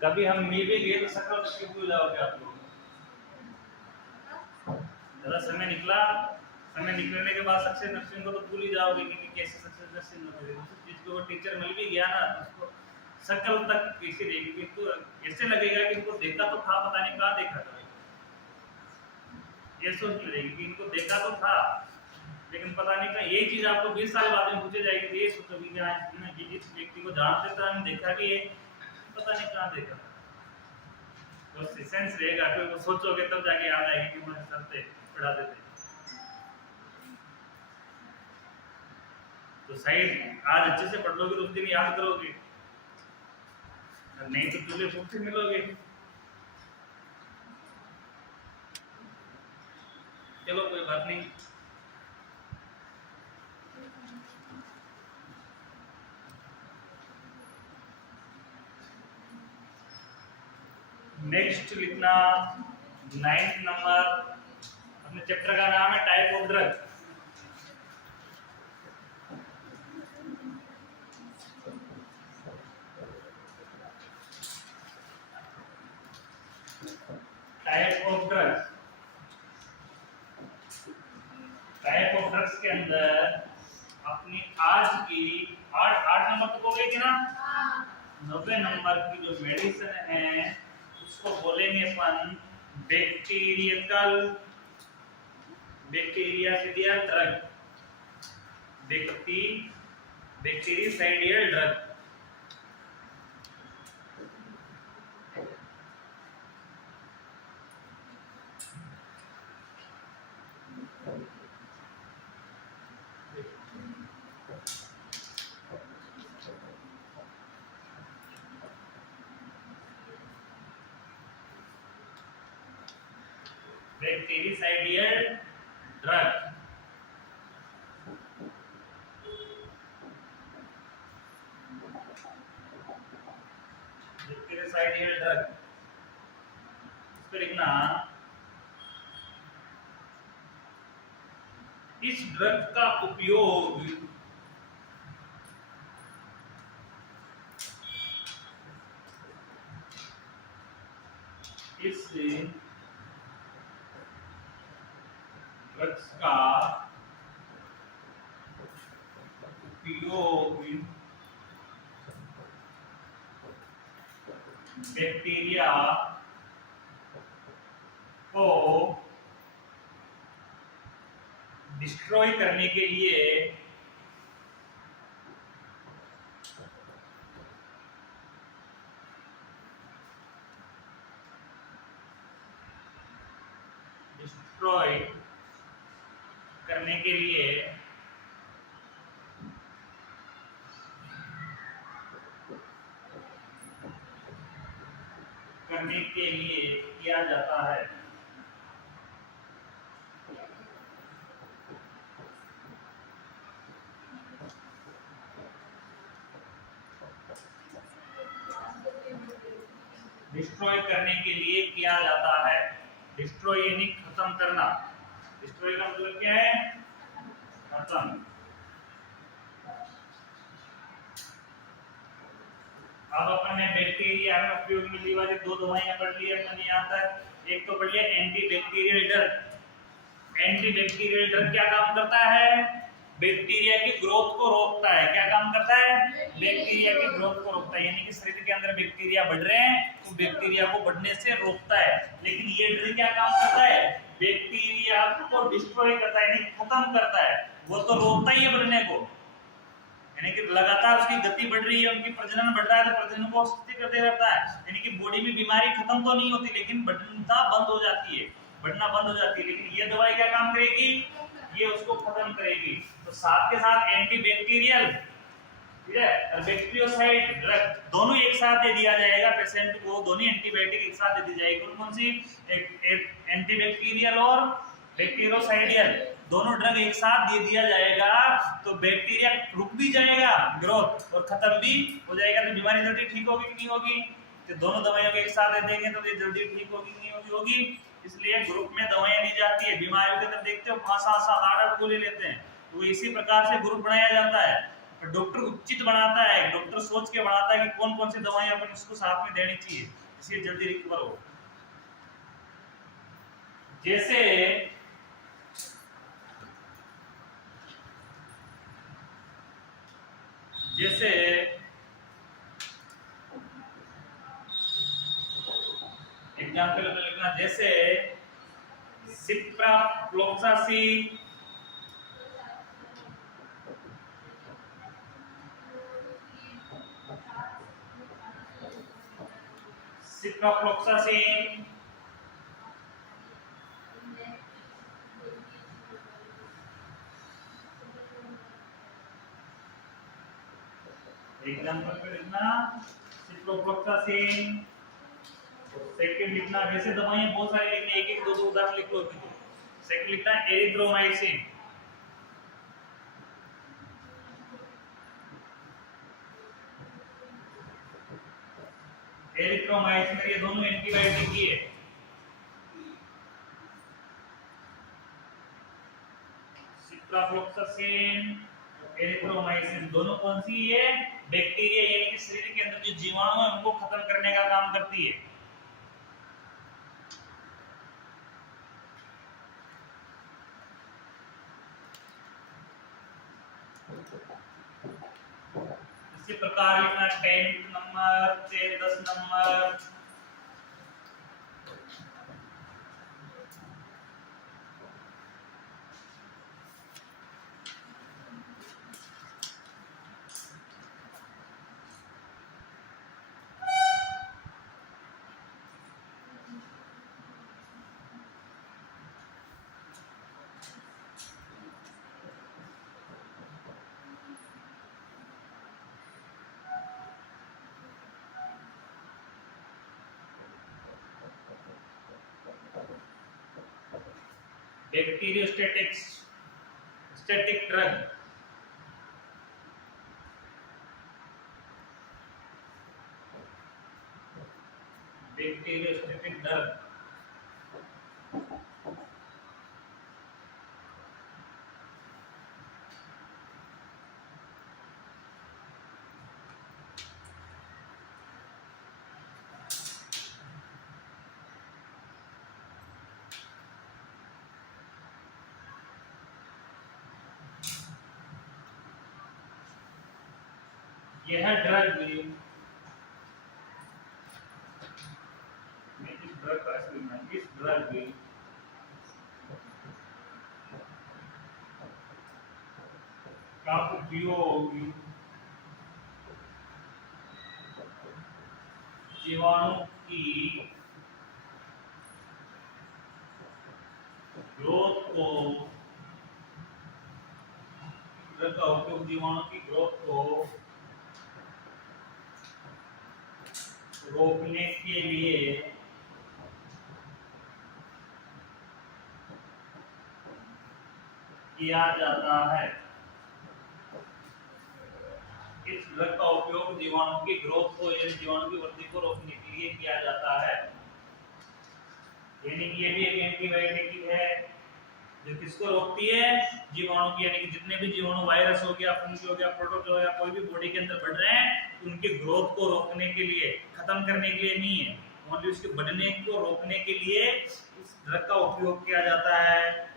कभी हम मिल भी गए तो सकल तक भूल जाओगे आप लोग। जरा समय निकला, समय निकलने के बाद सक्सेस नर्सिंग को तो भूल ही जाओगे कि कैसे सक्सेस नर्सिंग होती है। उस चीज को टीचर मिल भी गया ना तो उसको सकल तक कैसे देगी, तो ऐसे लगेगा कि इनको देखा तो था, पता नहीं कहाँ देखा था। ये सोच लेगी कि इनको देखा तो था लेकिन पता नहीं कहाँ। यही चीज आपको 20 साल बाद में पूछे जाएगी तो ये सोचोगे कि हाँ इस व्यक्ति को जानते थे, हमने देखा भी है, पता नहीं कहाँ देखा। तो सेंस रहेगा, फिर वो सोचोगे तब जाके याद आएगी कि मुझे सर पे पढ़ाते थे। तो शायद आज अच्छे से पढ़ लोगे तो उस दिन याद करोगे, नहीं तो चूल्हे फूकते मिलोगे। चलो कोई बात नहीं। नेक्स्ट लिखना 9th नंबर, अपने चैप्टर का नाम है type of drug. Type of drugs, type of drugs के अंदर अपनी आज की 8 नंबर तक हो गई थी ना। 90 नंबर की जो मेडिसिन है उसको बोलेंगे अपन bacterial, bactericidal drug, bactericidal drug. Bactericidal drug, bactericidal drug. इसको लिखना, इस ड्रग का उपयोग इस ड्रग्स का उपयोग बैक्टीरिया को डिस्ट्रॉय करने के लिए किया जाता है। डिस्ट्रॉय करने के लिए किया जाता है। डिस्ट्रॉय यानी खत्म करना। डिस्ट्रॉय का मतलब क्या है? खत्म। अब अपन ने बैक्टीरिया में उपयोग मिली वाली 2 दवाइयां पढ़ ली अपन यहाँ तक। एक तो पढ़ लिया anti bacterial drug. Anti bacterial drug क्या काम करता है? बैक्टीरिया की ग्रोथ को रोकता है। क्या काम करता है? बैक्टीरिया की ग्रोथ को रोकता है। यानी कि शरीर के अंदर बैक्टीरिया बढ़ रहे हैं तो बैक्टीरिया को बढ़ने से रोकता है। लेकिन ये ड्रग क्या काम करता है? बैक्टीरिया को डिस्ट्रॉय करता है, यानी खत्म करता है। वो तो रोकता ही है बढ़ने को, यानी कि लगातार उसकी गति बढ़ रही है, उनकी प्रजनन बढ़ रहा है तो प्रजनन को स्थिर करते रहता है। यानी कि बॉडी में बीमारी खत्म तो नहीं होती लेकिन बढ़ना बंद हो जाती है, बढ़ना बंद हो जाती है। लेकिन ये दवाई क्या काम करेगी? ये उसको खत्म करेगी। तो साथ के साथ एंटी बैक्टीरियल, ठीक है, और बैक्टीरियोसाइड ड्रग दोनों एक साथ दे दिया जाएगा पेशेंट को। दोनों एंटीबायोटिक एक साथ दे दी जाएगी। कौन कौन सी? एक एंटी बैक्टीरियल और बैक्टीरियोसाइडियल, दोनों ड्रग एक साथ दे दिया जाएगा तो बैक्टीरिया रुक भी जाएगा ग्रोथ और खत्म भी हो जाएगा। तो बीमारी जल्दी ठीक होगी कि नहीं होगी? तो दोनों दवाइयों को एक साथ दे देंगे तो ये जल्दी ठीक होगी कि नहीं होगी? होगी। इसलिए ग्रुप में दवाइयां दी जाती है। बीमारियों के अंदर देखते हो 5-7 8 गोली लेते हैं, तो इसी प्रकार से ग्रुप बनाया जाता है। डॉक्टर उचित बनाता है, डॉक्टर सोच के बनाता है कि कौन कौन सी दवाएं अपन इसको साथ में देनी चाहिए इसलिए जल्दी रिकवर हो। जैसे जैसे एग्जाम्पल में लिखना, जैसे सिप्राफ्लोक्सासिन, सिप्राफ्लोक्सासिन, एग्जाम्पल पे लिखना सिप्रोफ्लोक्सासिन। सेकंड लिखना, वैसे दवाएं बहुत सारी लिखनी, एक एक दो दो उदाहरण लिख लो। सेकंड लिखना एरिथ्रोमाइसिन, एरिथ्रोमाइसिन ये दोनों एंटीबायोटिक ही है। सिप्रोफ्लोक्सासिन, एरिथ्रोमाइसिन दोनों कौन सी है? बैक्टीरिया यानी कि शरीर के अंदर जो जीवाणु है उनको खत्म करने का काम करती है। इसी प्रकार लिखना 10 नंबर से 10 number. Bacteriostatics, static drug, bacteriostatic drug यह ड्रग इस ड्रग का उपयोग जीवाणु की ग्रोथ को, ड्रग का उपयोग जीवाणु की ग्रोथ को रोकने के लिए किया जाता है। इस ड्रग का उपयोग जीवाणु की ग्रोथ को या जीवाणु की वृद्धि को रोकने के लिए किया जाता है। यानी कि ये भी एक एंटीबायोटिक ही है जो किसको रोकती है? जीवाणु की, यानी कि जितने भी जीवाणु वायरस हो गया, फंगी हो गया, प्रोटोजोआ या कोई भी बॉडी के अंदर बढ़ रहे हैं उनके ग्रोथ को रोकने के लिए, खत्म करने के लिए नहीं है, ओनली उसके बढ़ने को रोकने के लिए इस ड्रग का उपयोग किया जाता है।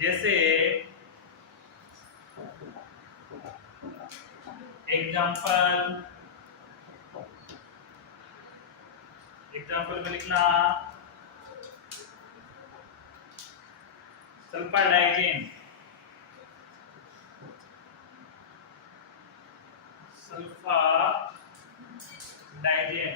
जैसे एग्जाम्पल में लिखना सल्फाडाइजिन, सल्फाडाइजिन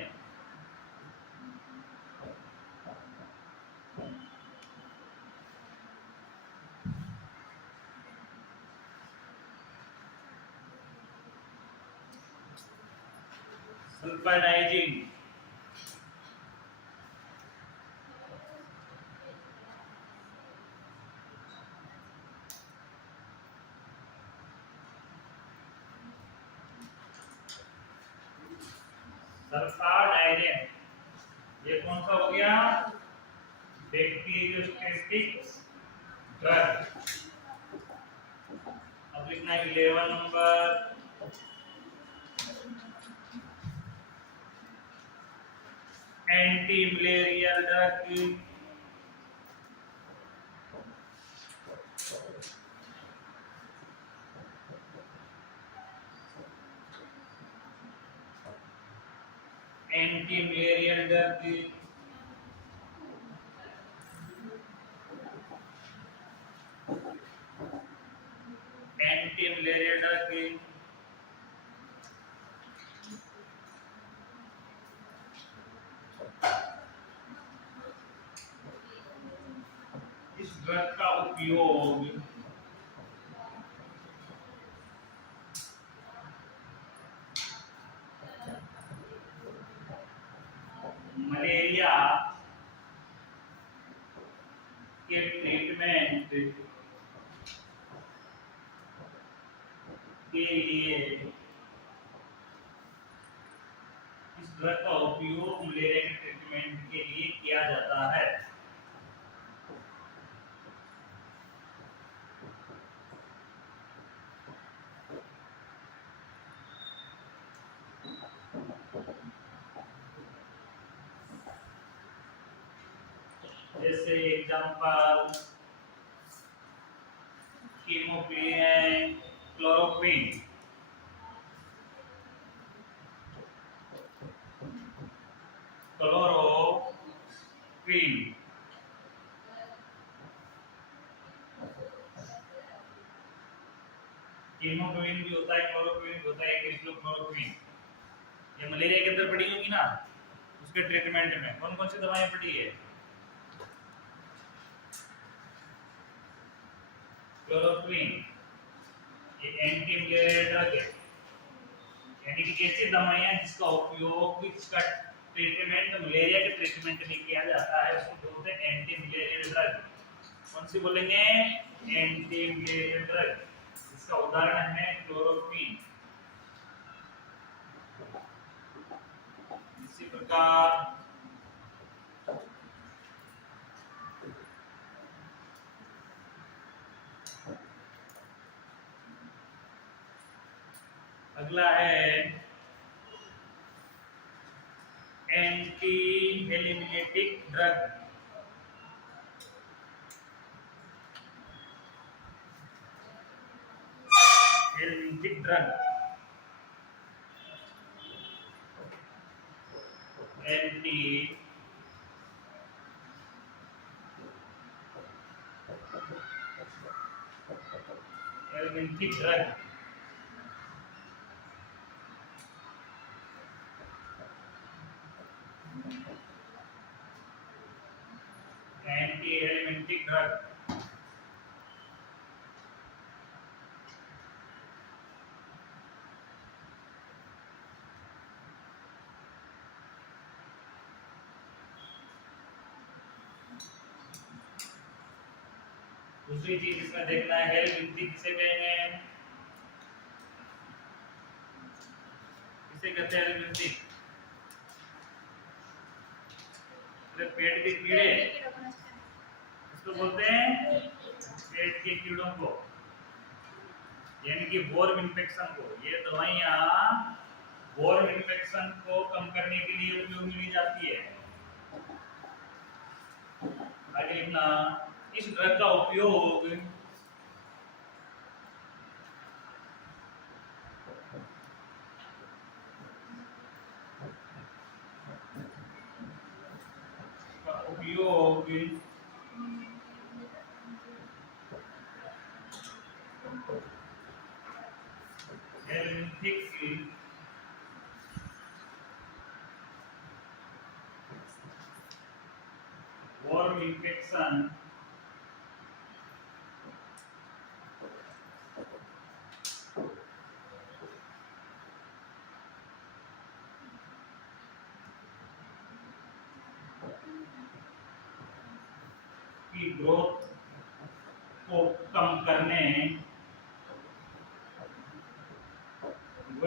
सल्फाडाइजिन सल्फाडाइजिन ये कौन सा हो गया? Bacteriostatic drug. लिखना है 11 number anti malarial drug. Anti malarial drug anti malarial drug इस ड्रग का उपयोग मलेरिया के ट्रीटमेंट के लिए इस ड्रग का उपयोग मलेरिया के ट्रीटमेंट के लिए किया जाता है। जैसे एग्जांपल कीमोक्विन, क्लोरोक्विन, क्लोरोक्विन कीमोक्विन भी होता है, क्लोरोक्विन भी होता है, क्लोरोक्विन ये मलेरिया के अंदर पड़ी होगी ना, उसके ट्रीटमेंट में कौन कौन सी दवाएं पड़ी है? क्लोरोक्विन ये एंटी मलेरिया ड्रग है, यानी कि ऐसी दवाएं जिसका उपयोग जिसका ट्रीटमेंट मलेरिया के ट्रीटमेंट में किया जाता है उसको बोलते हैं एंटी मलेरियल ड्रग। कौन सी बोलेंगे? Anti malarial drug. इसका उदाहरण है क्लोरोक्विन। इसी प्रकार अगला है anti helminthic drug. Helminthic drug anti helminthic drug anti helminthic drug दूसरी चीज इसमें देखना है हेलिमिनेटिक किसे कहेंगे? किसे कहते हैं हेलिमिनेटिक? पेट के कीड़े इसको बोलते हैं, पेट के कीड़ों को, यानी कि वॉर्म इन्फेक्शन को। ये दवाइयाँ वॉर्म इन्फेक्शन को कम करने के लिए उपयोग में ली जाती है। आगे लिखना, इस ड्रग का उपयोग हेलिमिनेटिक वॉर्म इन्फेक्शन की ग्रोथ को कम करने व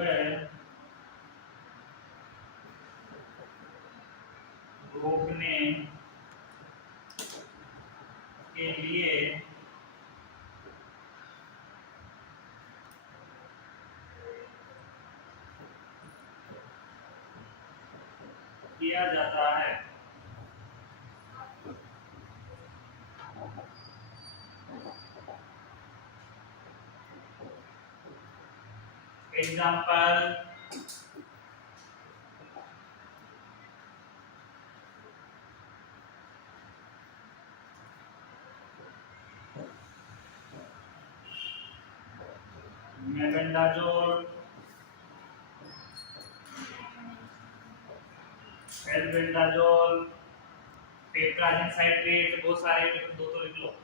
रोकने के लिए किया जाता है। एग्जाम्पल, मेबेंडाजोल, एल्बेंडाजोल, पेट्राजिन साइट्रेट, बहुत सारे दो तो लिख लो।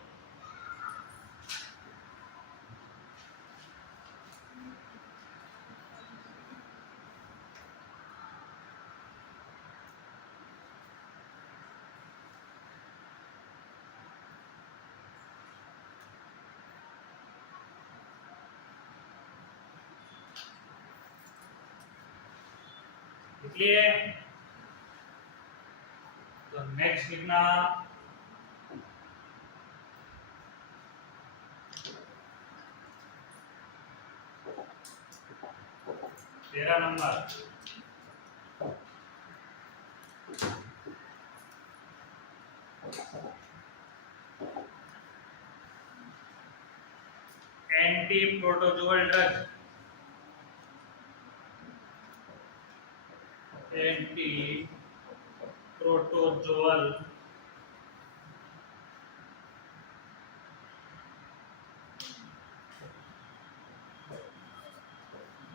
इसलिए तो नेक्स्ट लिखना तेरा number, anti protozoal drug, anti protozoal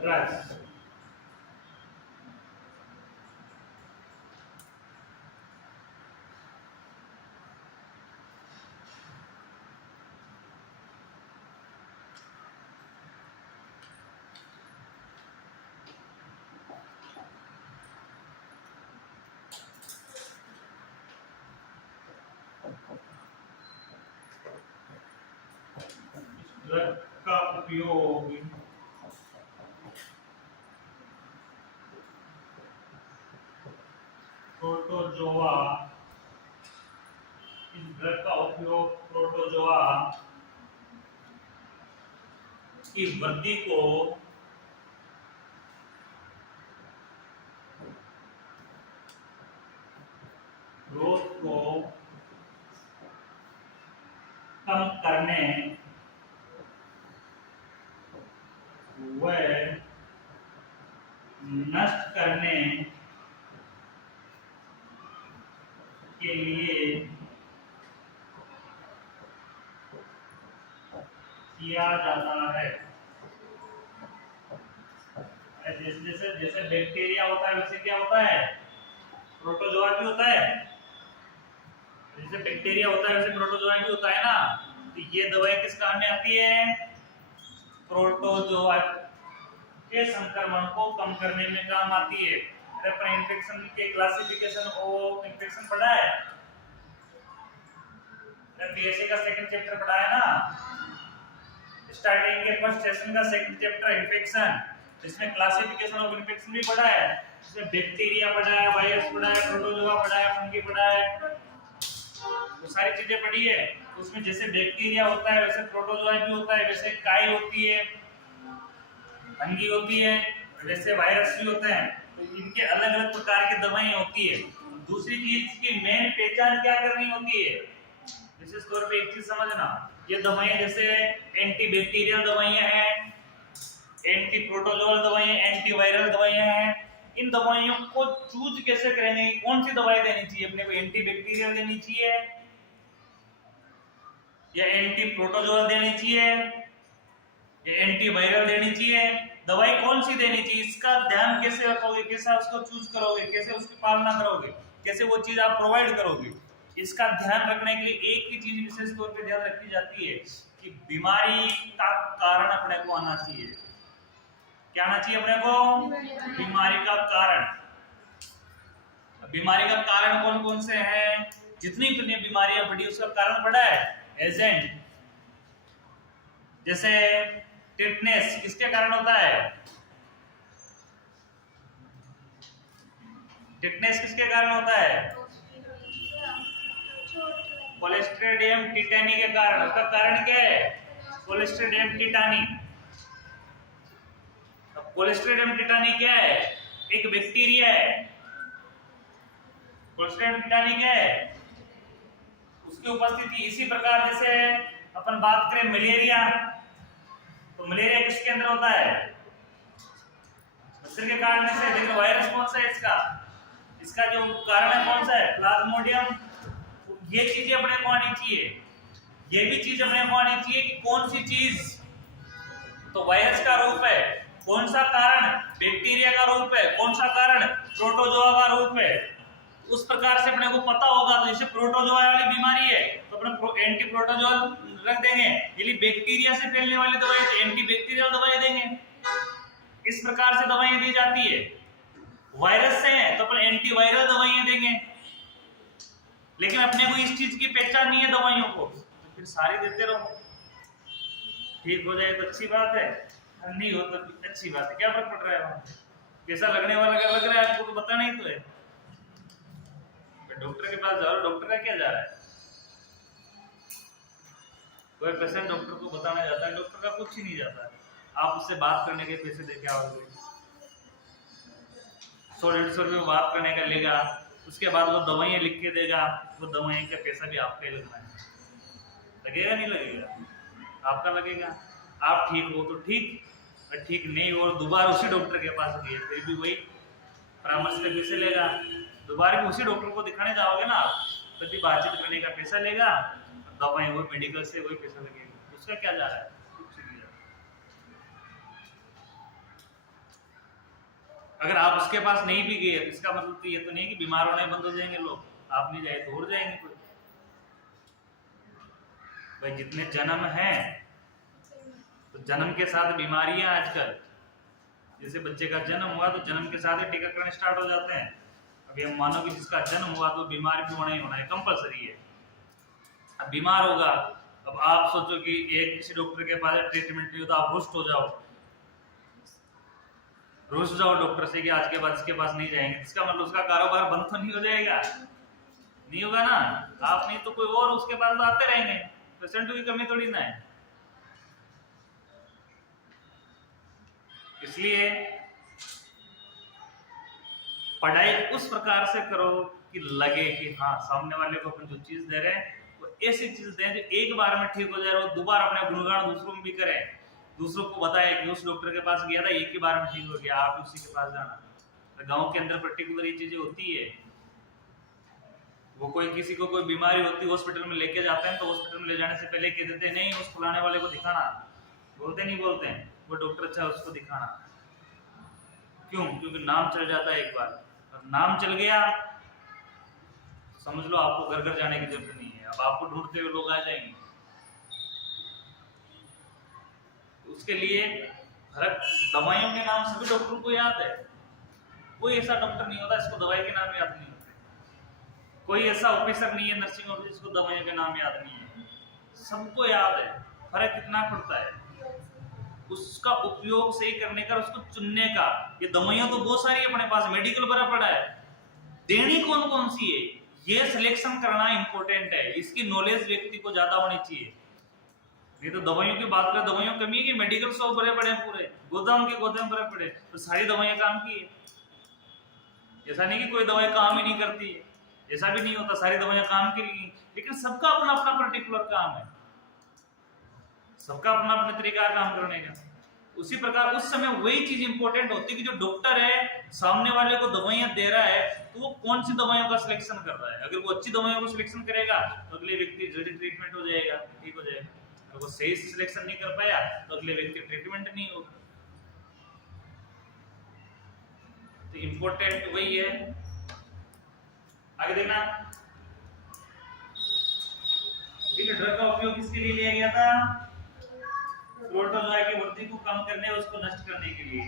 drugs. Drug का उपयोग प्रोटोजोआ, इस ड्रग का उपयोग प्रोटोजोआ की वृद्धि को ग्रोथ को कम करने व नष्ट करने के लिए किया जाता है। जैसे जैसे बैक्टीरिया होता है वैसे क्या होता है, प्रोटोजोआ भी होता है। जैसे बैक्टीरिया होता है वैसे प्रोटोजोआ भी होता है ना। तो ये दवाई किस काम में आती है, प्रोटोजोआ के संक्रमण को कम करने में काम आती है। पर इन्फेक्शन के क्लासिफिकेशन ऑफ इन्फेक्शन पढ़ा है, बीएससी का सेकंड चैप्टर पढ़ा है ना, स्टार्टिंग के फर्स्ट सेशन का सेकंड चैप्टर इन्फेक्शन, इसमें क्लासिफिकेशन ऑफ इन्फेक्शन भी पढ़ा है। इसमें बैक्टीरिया पढ़ा है, वायरस पढ़ा है, प्रोटोजोआ पढ़ा है, फंगी पढ़ा है, वो सारी चीजें पढ़ी है। उसमें जैसे बैक्टीरिया होता है वैसे प्रोटोजोआ भी होता है, वैसे काई होती है, फंगी होती है, वैसे वायरस भी होते हैं। तो इनके अलग अलग प्रकार की दवाएं होती है। दूसरी चीज की मेन पहचान क्या करनी होती है, विशेष तौर पे एक चीज समझना, ये दवाएं जैसे एंटी बैक्टीरियल दवाइयां हैं, एंटी प्रोटोजोअल दवाइयां, एंटी वायरल दवाइयां हैं। इन दवाइयों को चूज कैसे करेंगे, कौन सी दवाई देनी चाहिए अपने को, एंटी बैक्टीरियल देनी चाहिए या एंटी प्रोटोजोअल देनी चाहिए या एंटी वायरल देनी चाहिए, दवाई कौन सी देनी चाहिए, इसका ध्यान कैसे रखोगे, कैसे उसको चूज करोगे, कैसे उसकी पालना करोगे, कैसे वो चीज आप प्रोवाइड करोगे, इसका ध्यान रखने के लिए एक ही चीज विशेष तौर पे ध्यान रखी जाती है कि बीमारी का कारण अपने को आना चाहिए। क्या आना चाहिए अपने को, बीमारी का कारण। बीमारी का कारण कौन कौन से हैं, जितनी भी बीमारियां पड़ी उसका कारण पड़ा है एजेंट। जैसे टिटनेस किसके कारण होता है, टिटनेस किसके कारण होता है, कोलेस्ट्रीडियम टिटानी के कारण। उसका कारण क्या है, कोलेस्ट्रीडियम टिटानी। अब कोलेस्ट्रीडियम टिटानी क्या है, एक बैक्टीरिया है कोलेस्ट्रॉल कीटाणु क्या है? उसकी उपस्थिति। इसी प्रकार जैसे अपन बात करें मलेरिया, तो मलेरिया किसके अंदर होता है? मच्छर के कारण से। लेकिन वायरस कौन सा है इसका? इसका जो कारण है कौन सा है? प्लाज्मोडियम। ये चीजें अपने को आनी चाहिए, ये भी चीज अपने को आनी चाहिए कि कौन सी चीज तो वायरस का रूप है, कौन सा कारण बैक्टीरिया का रूप है, कौन सा कारण प्रोटोजोआ का रूप है। उस प्रकार से अपने को पता होगा। तो जैसे प्रोटोजोआ वाली बीमारी है तो अपने एंटी प्रोटोजोआ रख देंगे। यदि बैक्टीरिया से फैलने वाली दवाई तो एंटी बैक्टीरियल दवाई देंगे। इस प्रकार से दवाइयां दी जाती है। वायरस से है तो अपन एंटीवायरल दवाइयां देंगे। लेकिन अपने को इस चीज की पहचान नहीं है दवाइयों को, तो फिर सारी देते रहो। ठीक हो जाए तो अच्छी बात है, नहीं हो तो अच्छी बात है, क्या फर्क पड़ रहा है वहां? कैसा लगने वाला क्या लग रहा है आपको तो बताना ही तो है। डॉक्टर के पास जाओ, डॉक्टर का क्या जा रहा है? कोई पेशेंट डॉक्टर को बताने जाता है, डॉक्टर का कुछ ही नहीं जाता है। आप उससे बात करने के पैसे देके आओगे, 100-150 रुपये बात करने का लेगा, उसके बाद वो दवाइयाँ लिख के देगा, वो दवाइयाँ का पैसा भी आपका ही लगना है। लगेगा नहीं लगेगा? आपका लगेगा। आप ठीक हो तो ठीक, और ठीक नहीं हो और दोबारा उसी डॉक्टर के पास गए फिर भी वही परामर्श के पैसे लेगा। दोबारा भी उसी डॉक्टर को दिखाने जाओगे ना आप, तभी बातचीत करने का पैसा लेगा, दवाई वो मेडिकल से वही पैसा लगेगा। उसका क्या जा रहा है? कुछ नहीं जा रहा। अगर आप उसके पास नहीं भी गए इसका मतलब तो ये तो नहीं कि बीमार होने बंद हो जाएंगे लोग। आप नहीं जाए तो और जाएंगे कोई। भाई जितने जन्म हैं तो जन्म के साथ बीमारियां आजकल, जैसे बच्चे का जन्म हुआ तो जन्म के साथ ही टीकाकरण स्टार्ट हो जाते हैं। अभी हम मानो कि जिसका जन्म हुआ तो बीमार भी होना ही होना है, कंपलसरी है। अब बीमार होगा, अब आप सोचो कि एक किसी डॉक्टर के पास ट्रीटमेंट नहीं हो तो आप रुष्ट हो जाओ, रुष्ट जाओ डॉक्टर से कि आज के बाद इसके पास नहीं जाएंगे। इसका मतलब उसका कारोबार बंद तो नहीं हो जाएगा? नहीं होगा ना। आप नहीं तो कोई और उसके पास तो आते रहेंगे। पेशेंटों की कमी थोड़ी ना है। इसलिए पढ़ाई उस प्रकार से करो कि लगे कि हाँ सामने वाले को अपन जो चीज दे रहे हैं वो ऐसी चीज दें जो एक बार में ठीक हो जाए और दोबारा अपने गुणगान दूसरों में भी करें, दूसरों को बताए कि उस डॉक्टर के पास गया था एक ही बार में ठीक हो गया, आप उसी के पास जाना। तो गांव के अंदर पर्टिकुलर ये चीजें होती है। वो कोई किसी को कोई बीमारी होती है हॉस्पिटल में लेके जाते हैं तो हॉस्पिटल में ले जाने से पहले कह देते हैं नहीं उस फलाने वाले को दिखाना। बोलते नहीं बोलते हैं वो डॉक्टर अच्छा है उसको दिखाना। क्यों? क्योंकि नाम चल जाता है एक बार, नाम चल गया समझ लो आपको घर घर जाने की जरूरत नहीं है। अब आपको ढूंढते हुए लोग आ जाएंगे। उसके लिए हर दवाइयों के नाम सभी डॉक्टर को याद है। कोई ऐसा डॉक्टर नहीं होता जिसको दवाई के नाम याद नहीं होते। कोई ऐसा ऑफिसर नहीं है नर्सिंग ऑफिसर जिसको दवाइयों के नाम याद नहीं है। सबको याद है। फर्क कितना पड़ता है उसका उपयोग सही करने का, उसको चुनने का। ये दवाइयां तो बहुत सारी अपने पास, मेडिकल भरा पड़ा है, देनी कौन कौन सी है ये सिलेक्शन करना इंपॉर्टेंट है। इसकी नॉलेज व्यक्ति को ज्यादा होनी चाहिए। नहीं तो दवाइयों की बात करें, दवाइयों कमी है कि मेडिकल शॉप भरे पड़े हैं, पूरे गोदाम के गोदाम भरे पड़े, तो सारी दवाइयां काम की है। ऐसा नहीं कि कोई दवाई काम ही नहीं करती है, ऐसा भी नहीं होता, सारी दवाइयां काम के लिए। लेकिन सबका अपना अपना पर्टिकुलर काम है, सबका अपना अपना तरीका काम करने का। उसी प्रकार उस समय वही चीज इंपॉर्टेंट होती है कि जो डॉक्टर है सामने वाले को दवाइयां दे रहा है तो वो कौन सी दवाइयों का सिलेक्शन कर रहा है। अगर वो अच्छी दवाइयों को सिलेक्शन करेगा तो अगले व्यक्ति जल्दी ट्रीटमेंट हो जाएगा, ठीक हो जाएगा। अगर वो सही से सिलेक्शन नहीं कर पाया तो अगले व्यक्ति ट्रीटमेंट नहीं होगा। तो इंपॉर्टेंट वही है। आगे देखना, ड्रग का उपयोग किसके लिए लिया गया था? प्रोटोजोआ की वृद्धि को कम करने और उसको नष्ट करने के लिए।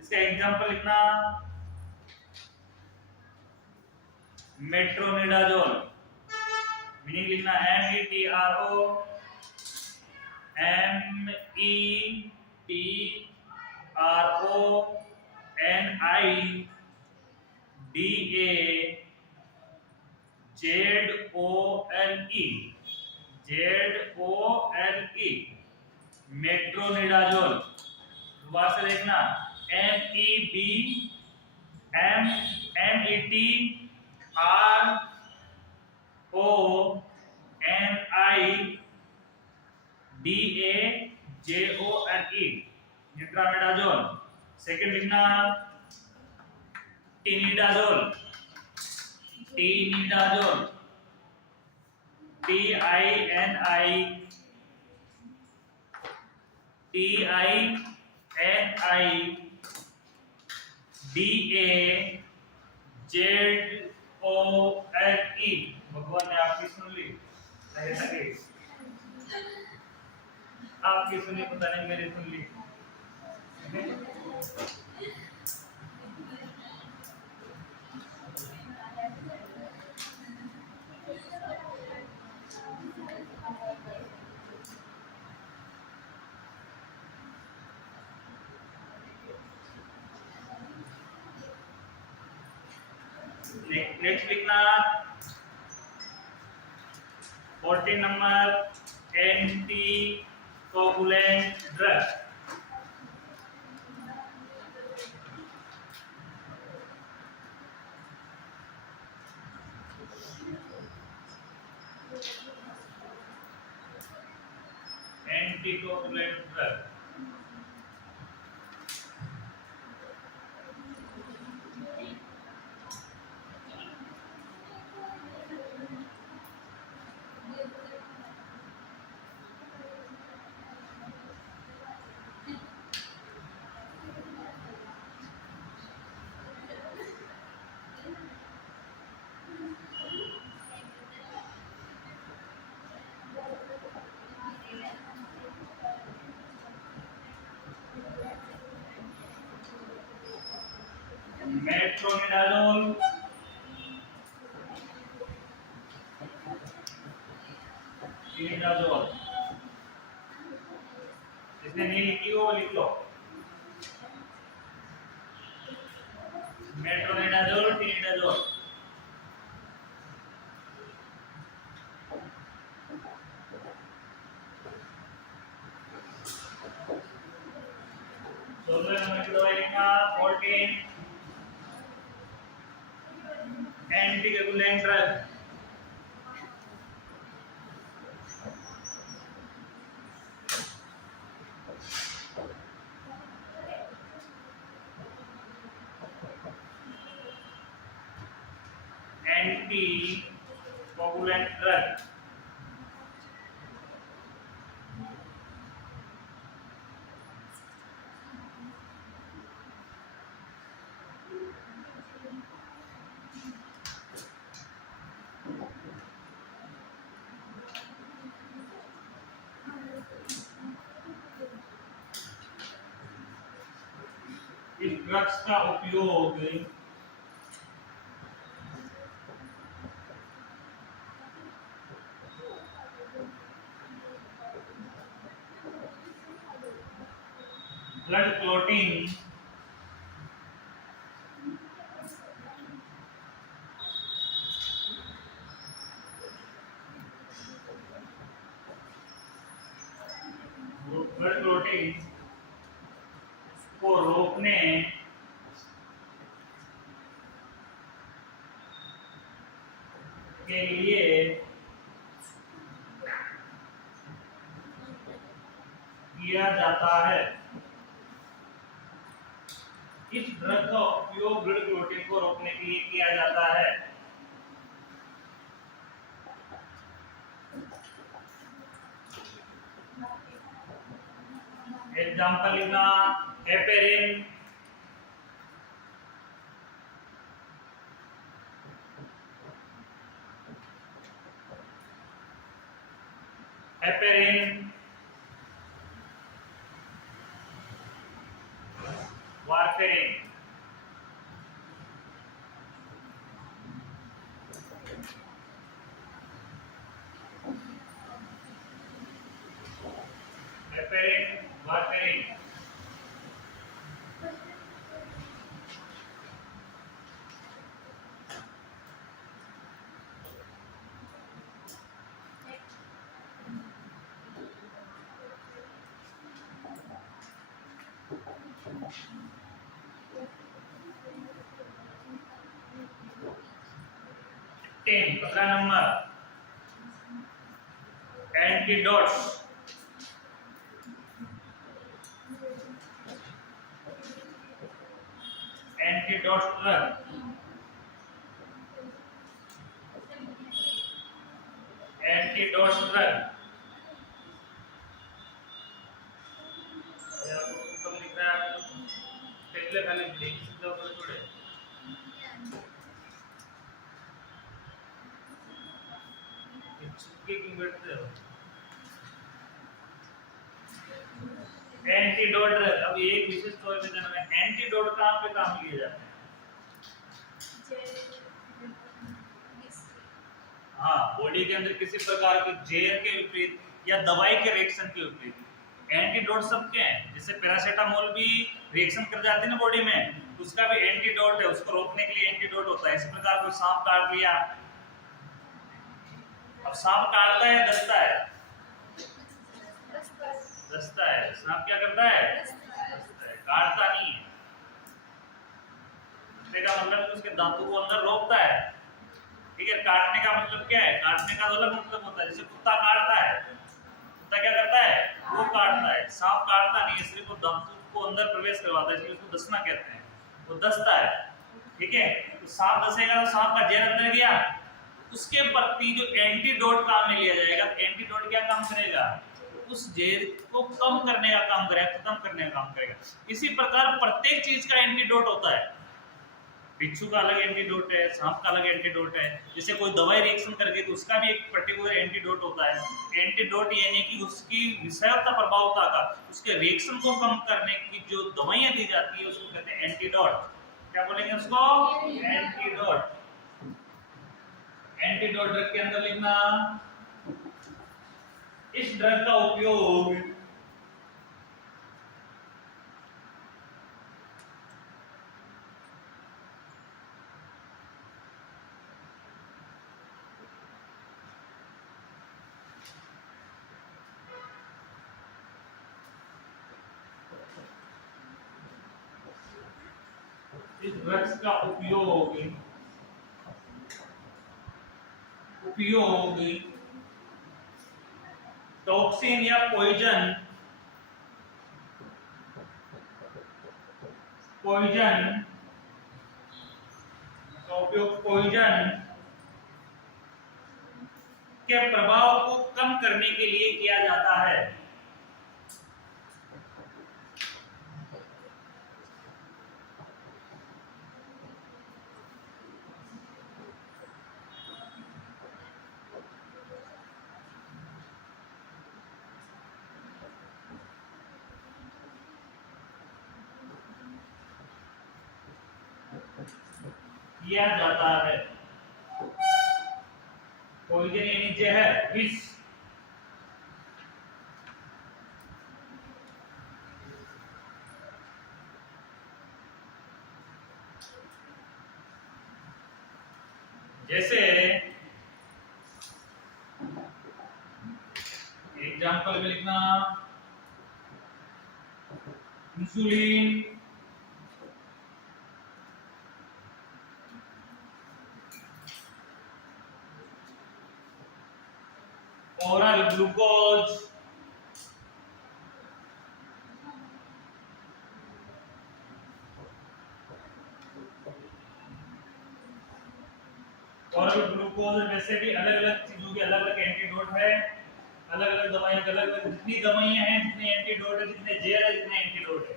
इसका एग्जांपल लिखना, मेट्रोनिडाजोल, मीनिंग लिखना METRONIDAZOLE, मेट्रोनिडाजोल। दोबारा से देखना METRONIDAZOLE, METRONIDAZOLE, मीट्रामेडाजोल। सेकंड लिखना टिनिडाजोल, टिनिडाजोल, TINIDAZOLE। भगवान ने आपकी सुन ली, आपकी सुनी, पता नहीं मेरी सुन ली। नेक्स्ट लिखना 14 number anti coagulant drug. Anti coagulant drug, metronidazole, tinidazole. जिसने नहीं लिखी हो वो लिख लो। Metronidazole, tinidazole. सोलह नंबर की दवाई लिखना 14 anti coagulant drug. Anti coagulant drug, इस ड्रग्स का उपयोग ब्लड क्लॉटिंग, ब्लड क्लॉटिंग को रोकने के लिए किया जाता है। इस ड्रग का उपयोग ब्लड क्लॉटिंग को रोकने के लिए किया जाता है। एग्जाम्पल लिखना heparin, heparin, warfarin. Heparin, warfarin. 10 15 number antidotes antidote drug antidote drug कम लिख रहा है आपको पहले खाली लिख दो थोड़े चिपके क्यों बैठते हो एंटीडोट ड्रग अब एक विशेष तौर पे जानना है एंटीडोट कहां पे काम लिए जाते हैं हाँ बॉडी के अंदर किसी प्रकार के जहर के विपरीत या दवाई के रिएक्शन के विपरीत एंटीडोट सब क्या है जैसे पैरासीटामोल भी रिएक्शन कर जाते हैं ना बॉडी में उसका भी एंटीडोट है उसको रोकने के लिए एंटीडोट होता है इस प्रकार कोई सांप काट लिया अब सांप काटता है दसता है दसता है सांप क्या करता है दसता है काटता नहीं है का मतलब उसके दांतों को अंदर रोकता है ठीक है काटने का मतलब क्या है काटने का अलग मतलब होता है जैसे कुत्ता काटता है कुत्ता क्या करता है वो काटता है सांप काटता नहीं है सिर्फ वो दांतों को अंदर प्रवेश करवाता है इसलिए उसको दसना कहते हैं वो दसता है ठीक है तो सांप दसेगा तो सांप का जहर अंदर गया उसके प्रति जो एंटीडोट काम में लिया जाएगा एंटीडोट क्या काम करेगा उस जहर को कम करने का काम करेगा खत्म करने का काम करेगा इसी प्रकार प्रत्येक चीज का एंटीडोट होता है बिच्छू का अलग एंटीडोट है सांप का अलग एंटीडोट है जैसे कोई दवाई रिएक्शन कर गई तो उसका भी एक पर्टिकुलर एंटीडोट होता है एंटीडोट यानी कि उसकी विषाक्तता प्रभावता का उसके रिएक्शन को कम करने की जो दवाइयां दी जाती है उसको कहते हैं एंटीडोट क्या बोलेंगे उसको एंटीडोट एंटीडोट ड्रग के अंदर लिखना इस ड्रग का उपयोग इस ड्रग्स का उपयोग टॉक्सिन या पॉइजन का उपयोग पॉइजन के प्रभाव को कम करने के लिए किया जाता है किया जाता है पॉइजन यानी जहर विष जैसे एग्जाम्पल में लिखना insulin oral glucose oral glucose वैसे भी अलग अलग चीजों के अलग अलग एंटीडोट है अलग अलग दवाइयां अलग अलग जितनी दवाइयां हैं जितने एंटीडोट है जितने जहर है जितने एंटीडोट है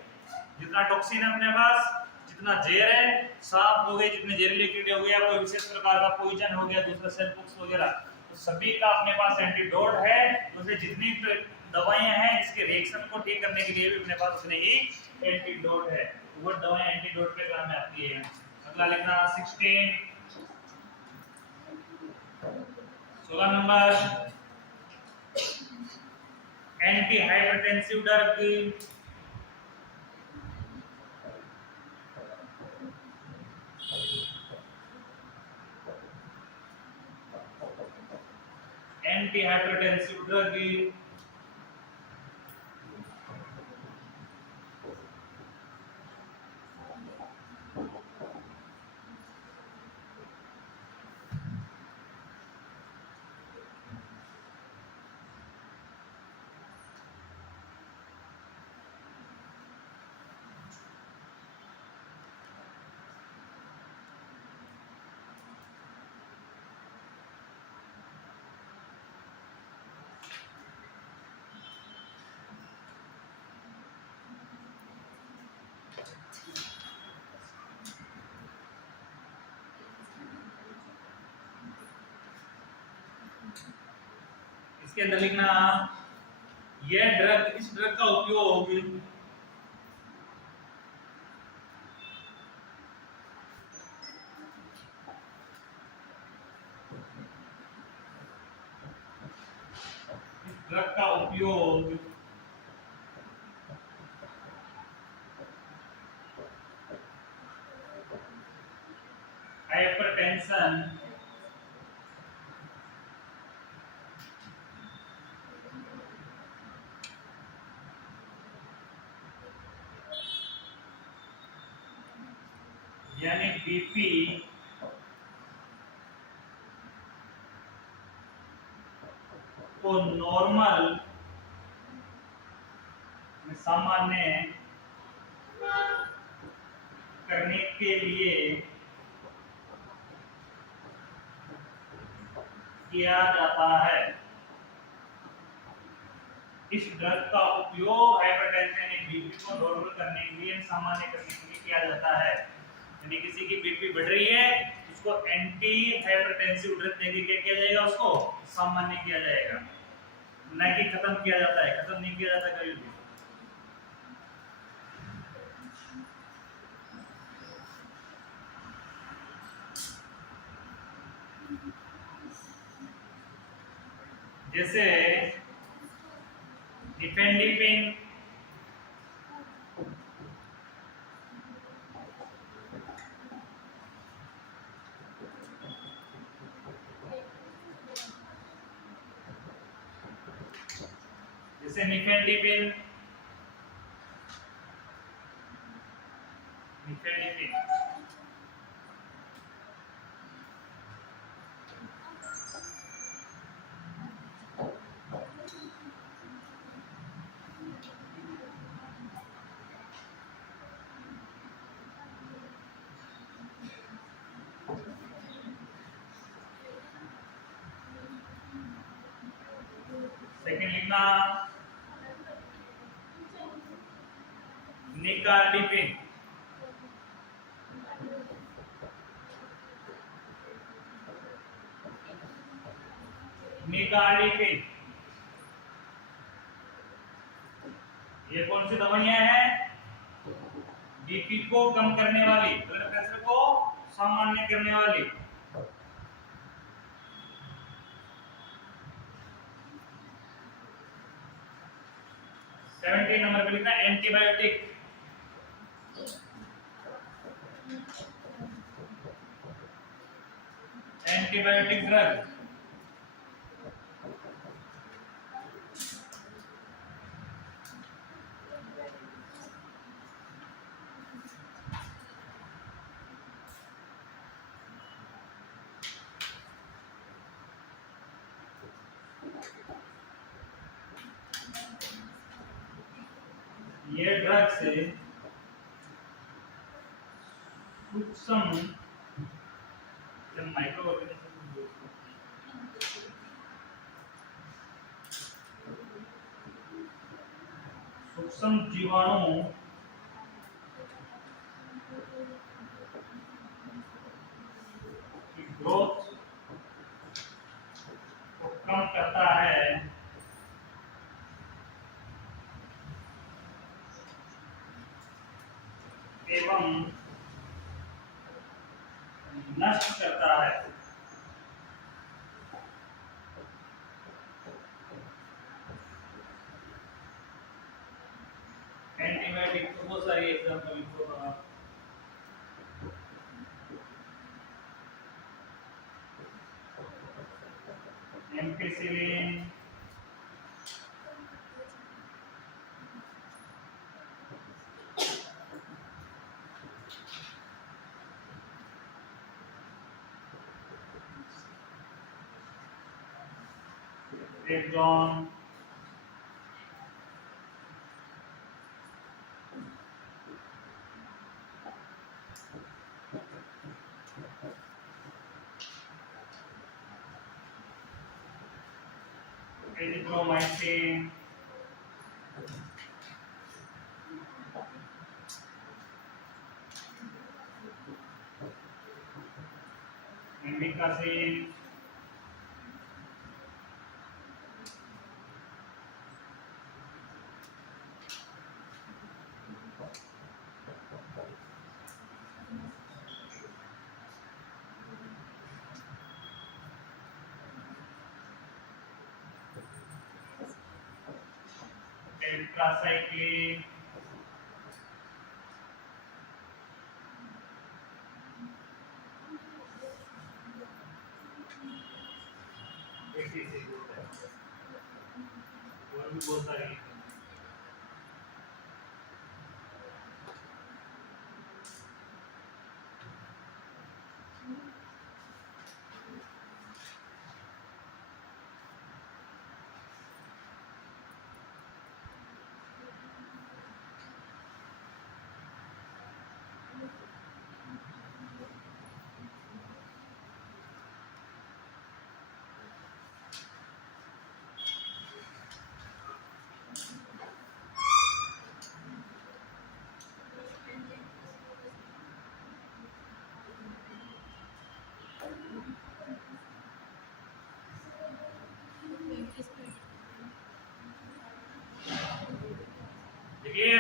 जितना टॉक्सिन है अपने पास जितना जहर है सांप हो गए जितने जहरीले कीड़े हो गया कोई विशेष प्रकार का पॉइजन हो गया दूसरा सेलबुक्स वगैरह सभी का अपने पास एंटीडोट है उसमें जितनी दवाइयां हैं इसके रिएक्शन को ठीक करने के लिए भी अपने पास उतने ही एंटीडोट है वो दवाएं एंटीडोट पे काम में आती है अगला लिखना 16 number anti hypertensive drug anti hypertensive drug इसके अंदर लिखना यह ड्रग, इस ड्रग का उपयोग ड्रग का उपयोग हाइपरटेंशन यानी बीपी को नॉर्मल में सामान्य करने के लिए किया जाता है। इस ड्रग का उपयोग हाइपरटेंशन यानी बीपी को नॉर्मल करने के लिए, सामान्य करने के लिए किया जाता है। यानी किसी की बीपी बढ़ रही है, उसको एंटी हाइपरटेंसिव ड्रग देके क्या किया जाएगा, उसको सामान्य किया जाएगा, न कि खत्म किया जाता है। खत्म नहीं किया जाता कभी भी। जैसे निफेंडिपिन, जैसे निफेंडिपिन, निफेंडिपिन सेकंड लिखना निकार्डिपिन, निकार्डिपिन ये कौन सी दवाइयां हैं? बीपी को कम करने वाली, ब्लड प्रेशर को सामान्य करने वाली। 17 नंबर पे लिखना एंटीबायोटिक, एंटीबायोटिक ड्रग। ये ड्रग से सूक्ष्म माइक्रो सूक्ष्म जीवाणु की ग्रोथ को कम करता है एवं नष्ट करता है। एंटीबायोटिक तो बहुत सारी एग्जांपल लिखो आप। एम्पिसिलिन, रेडजॉन, एरिथ्रोमाइसिन, एम्बिकासिन, टेट्रासाइक्लिन, और भी बहुत सारी देखिए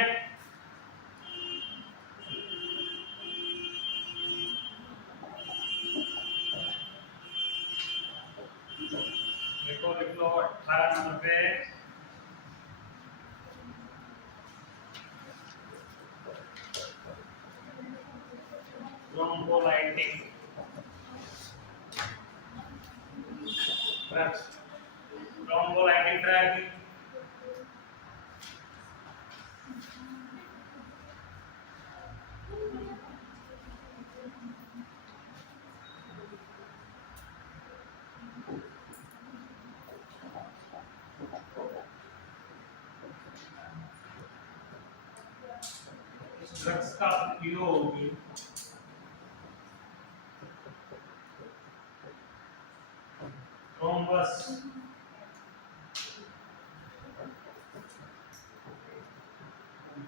देखो लिख लो 18 नंबर पे thrombolytic drugs, thrombolytic drug drugs का उपयोग थ्रोम्बस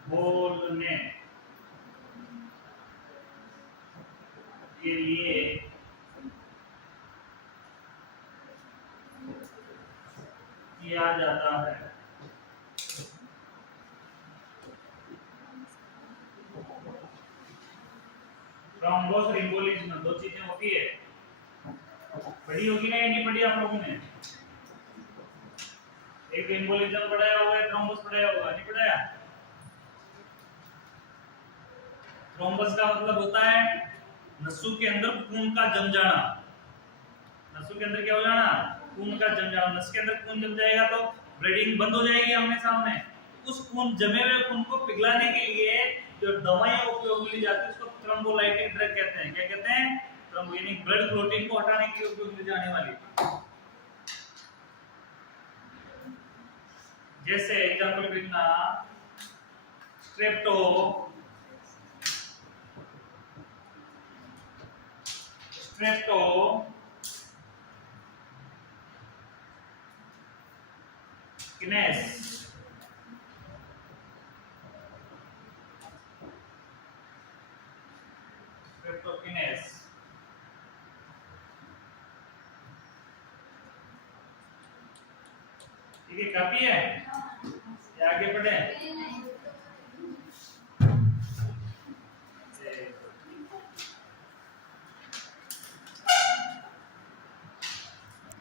बोलने के लिए किया जाता है। थ्रोम्बोस और एम्बोलिज्म दो चीजें होती है, पढ़ी होगी ना, नहीं पढ़ी आप लोगों ने? एक एम्बोलिज्म पढ़ाया होगा, थ्रोम्बोस पढ़ाया होगा, नहीं पढ़ाया? थ्रोम्बस का मतलब होता है नसों के अंदर खून का जम जाना। नसों के अंदर क्या हो जाना? खून का जम जाना। नस के अंदर खून जम जाएगा तो ब्लीडिंग बंद हो जाएगी आमने सामने। उस खून जमे हुए खून को पिघलाने के लिए जो दवाइयां उपयोग में ली जाती है उसको थ्रोम्बोलाइटिक ड्रग कहते हैं। क्या कहते हैं? यानी ब्लड क्लॉटिंग को हटाने के लिए उपयोग में जाने वाली। जैसे एग्जांपल लिखना स्ट्रेप्टो किनेस ठीक है, काफी है? आगे बढ़े।